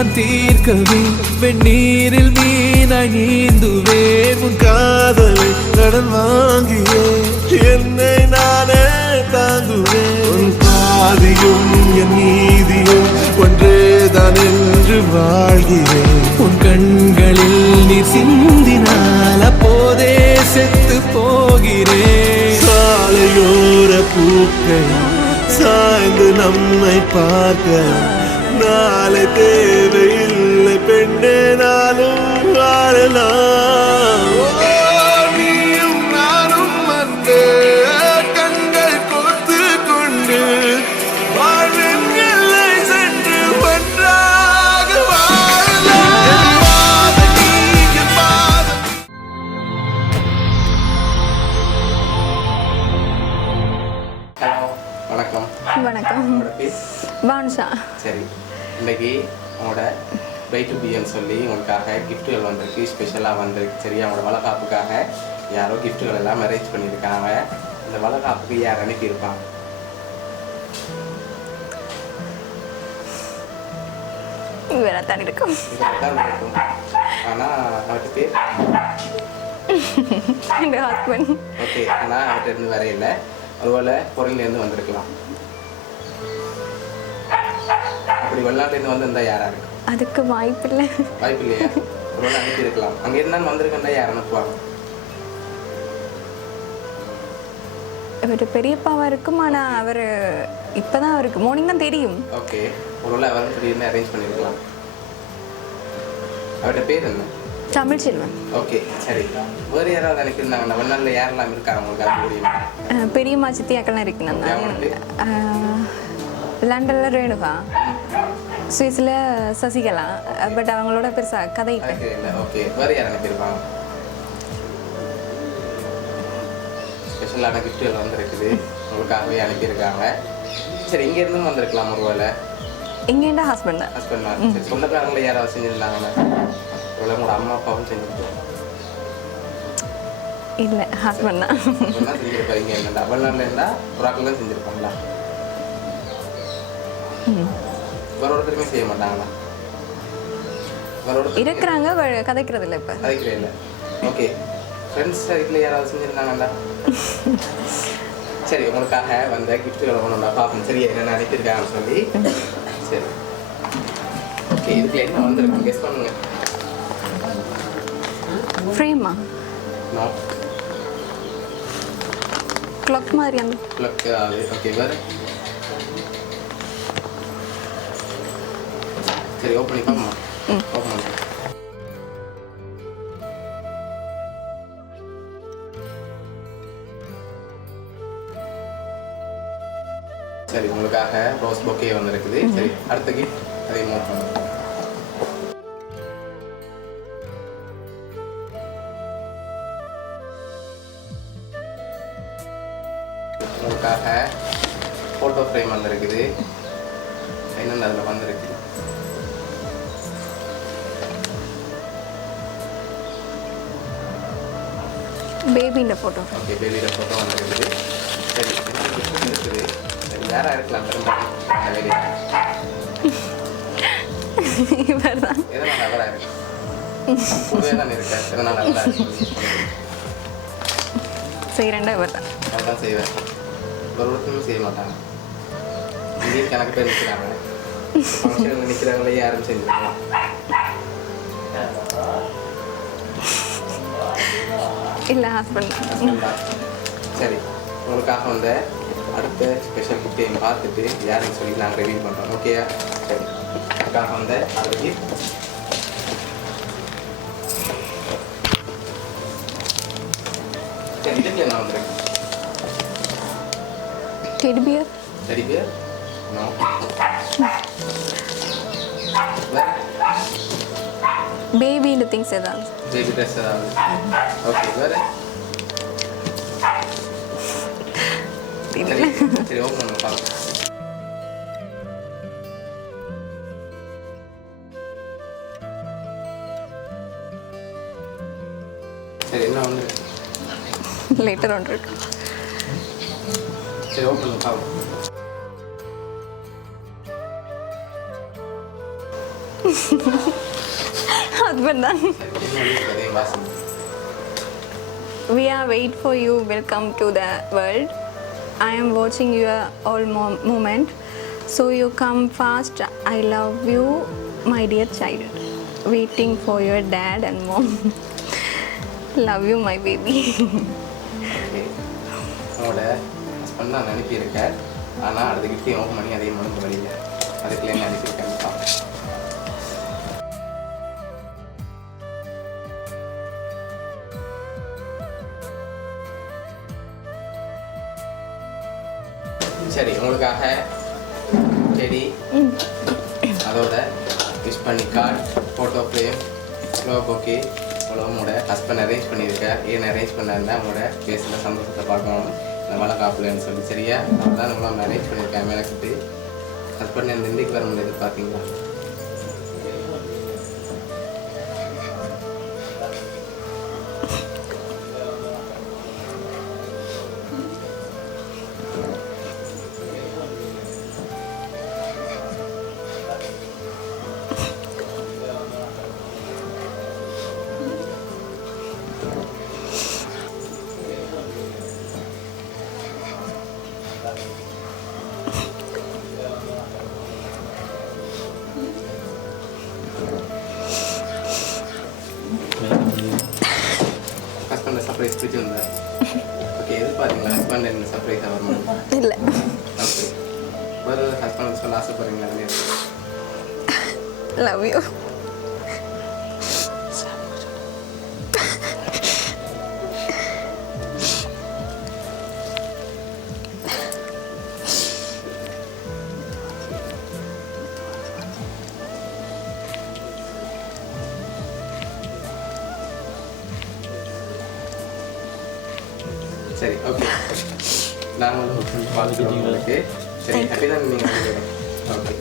நான் தீர்க்கவே வெந்நீரில் மீனாய் நீந்துவே உன் காதலை கடன் வாங்கியே. என்னை நானே தாங்குவேன் உன் பாதியும் என் நீதியும் ஒன்றேதான் என்று வாழ்கிறேன் உன் கண்களில் நீ சிந்தினால் அப்போதே செத்து போகிறேன் சாலையோர பூக்கள் சாய்ந்து நம்மை பார்க்க நாளை தேவையில்லை பெண்ணே நாளும் வாழலாம். வணக்கம். பான்ஷா. சரி இன்னைக்கு உங்களோட பை டு பின்னு சொல்லி உங்களுக்காக கிஃப்ட்டுகள் வந்திருக்கு ஸ்பெஷலாக வந்திருக்கு. சரியா உங்களோட வளகாப்புக்காக யாரோ கிஃப்ட்டுகள் எல்லாம் அரேஞ்ச் பண்ணியிருக்காங்க. இந்த வளகாப்புக்கு யார் அனுப்பியிருப்பாங்க வேற தான் இருக்கும். ஆனால் அவர்கிட்ட பேர்? ஹஸ்பண்ட் ஓகே ஆனால் அவர்கிட்ட இருந்து வரையில ஒருவேளை பொருள்லேருந்து வந்திருக்கலாம். அப்படி வெளிநாட்டிலேருந்து வந்திருந்தா யாரா இருக்கும் அதுக்கு வாய்ப்பில்லை. வாய்ப்பு இல்லையா ஒருவேளை அனுப்பியிருக்கலாம். அங்கே இருந்தாலும் வந்திருக்கேன்டா யார் அனுப்புவாங்க இவர் பெரியப்பாவா இருக்கும் ஆனா அவர் இப்பதான் அவருக்கு மார்னிங் தான் தெரியும். ஓகே ஒருவேளை அவரும் திடீர்னு அரேஞ்ச் பண்ணியிருக்கலாம் அவர்கிட்ட பேர் என்ன? தமிழ் செல்வன் ஓகே சரி. வேறு யாராவது அனுப்பியிருந்தாங்க வெளிநாட்டில் யாரெல்லாம் இருக்காங்க? உங்களுக்கு அது முடியுமா? பெரியம்மா சித்தியாக்கெல்லாம் இருக்கு. நான் லண்டன்ல ரேணுகா சுவிஸில் சசிகலா பட் அவங்களோட பெருசா கதை ஓகே வேறு யார் ஸ்பெஷலான கிஃப்ட்டுகள் வந்திருக்குது. உங்களுக்காகவே அனுப்பியிருக்காங்க. சரி இங்கேருந்தும் வந்திருக்கலாம் ஒருவேளை எங்கேண்டா ஹஸ்பண்ட் தான். ஹஸ்பண்ட் சரி சொந்தக்காரங்களை யாராவது செஞ்சுருந்தாங்கன்னா ஒருவேளை உங்களோட அம்மா அப்பாவும் செஞ்சுருக்கோம் இல்லை ஹஸ்பண்ட் தான். செஞ்சிருப்பாங்க வெளிநாட்டில் இருந்தால் ஒரு ஆக்கள் தான் செஞ்சுருப்பாங்களா? வேற ஒருத்தருமே செய்ய மாட்டாங்களா? இருக்கிறாங்க கதைக்கிறது இல்லை இப்போ. அதுக்கு இல்லை ஓகே ஃப்ரெண்ட்ஸ் வீட்டில் யாராவது செஞ்சுருந்தாங்களா சரி உங்களுக்காக வந்த கிஃப்ட்டுகளை ஒன்று பார்ப்போம் சரி என்னென்ன அனுப்பியிருக்காங்கன்னு சொல்லி. சரி. ஓகே இதுக்குள்ள என்ன வந்திருக்கும் கெஸ் பண்ணுங்க. ஃப்ரேமா நோ கிளாக் மாதிரி அந்த அது ஓகே வேறு. சரி ஓப்பன் பண்ணி ஓப்பன் சரி உங்களுக்காக ரோஸ் பொக்கே வந்திருக்குது சரி அடுத்த கிஃப்ட் அதை மூவ் பண்ணுங்க உங்களுக்காக ஃபோட்டோ ஃப்ரேம் வந்திருக்குது என்னென்ன அதில் வந்திருக்கு? பேபின்ற ஃபோட்டோ ஓகே பேபியோட ஃபோட்டோ சரி gift இருக்குது சரி. யாராக இருக்கலாம் இவர்? தான் செய்கிறேன்டா இவர்? தான் அதான் செய்வேன். ஒரு ஒருத்தரும் செய்ய மாட்டாங்க. இங்கே கணக்கு பேர் நிற்கிறாங்க நிற்கிறாங்களே யாரும் செஞ்சுருக்கலாம் இல்லை ஹஸ்பண்ட் தான் ஹஸ்பண்டா சரி உங்களுக்காக வந்த அடுத்த ஸ்பெஷல் கிஃப்டையும் பார்த்துட்டு யாருன்னு சொல்லி நாங்கள் ரிவீல் பண்ணுறோம் ஓகேயா சரி உங்களுக்காக வந்த அடுத்த கிஃப்ட் சரி இதுக்கு என்ன வந்திருக்கு டெடி பியர் சரி பேர் நோ வேறு பேபின்ற திங்ஸ் ஏதாவது? பேபி ட்ரெஸ் ஏதாவது. ஓகே வேறு? சரி ஓப்பன் பண்ணுங்க பார்க்கலாம். சரி என்ன வந்து லேட்டர் ஒன்று இருக்கு. சரி ஓப்பன் பண்ணி பார்க்கலாம். ஹஸ்பண்ட் தான் கதையும் We are wait for you. Welcome to the world. I am watching your all mo- moment. So you come fast. I love you, my dear child. Waiting for your dad and mom. love you, my baby. Okay உங்களோட husband தான் அனுப்பியிருக்கார் ஆனால் அடுத்த கிஃப்டையும் open பண்ணி அதையும் மனு வழியில் அதுக்குள்ளே என்ன சரி உங்களுக்காக செடி அதோட விஷ் பண்ணி card photo frame flower bouquet உலகமோட husband arrange பண்ணியிருக்கார். ஏன் அரேஞ்ச் பண்ணாருன்னா அவங்களோட பேசின சந்தோஷத்தை பார்க்கணும். இந்த மழை காப்புலன்னு சொல்லி சரியா? அதான் உலகம் அரேஞ்ச் பண்ணியிருக்காங்க மேலே ஹஸ்பண்ட் இந்த இன்றைக்கு வர முடியாது பார்த்தீங்களா ஹஸ்பண்டை சர்ப்ரைஸ் பிடிச்சிருந்தா ஓகே எதிர்பார்த்தீங்களா ஹஸ்பண்ட் என்ன சர்ப்ரைஸாக வரணும்? இல்லை. ஒரு ஹஸ்பண்ட் சொல்ல ஆசைப்படுறீங்களா? லவ் யூ சரி ஓகே நாங்களும் வாழ்த்துக்கிறோம் உங்களுக்கு. சரி ஹாப்பி தான் நீங்கள் ஓகே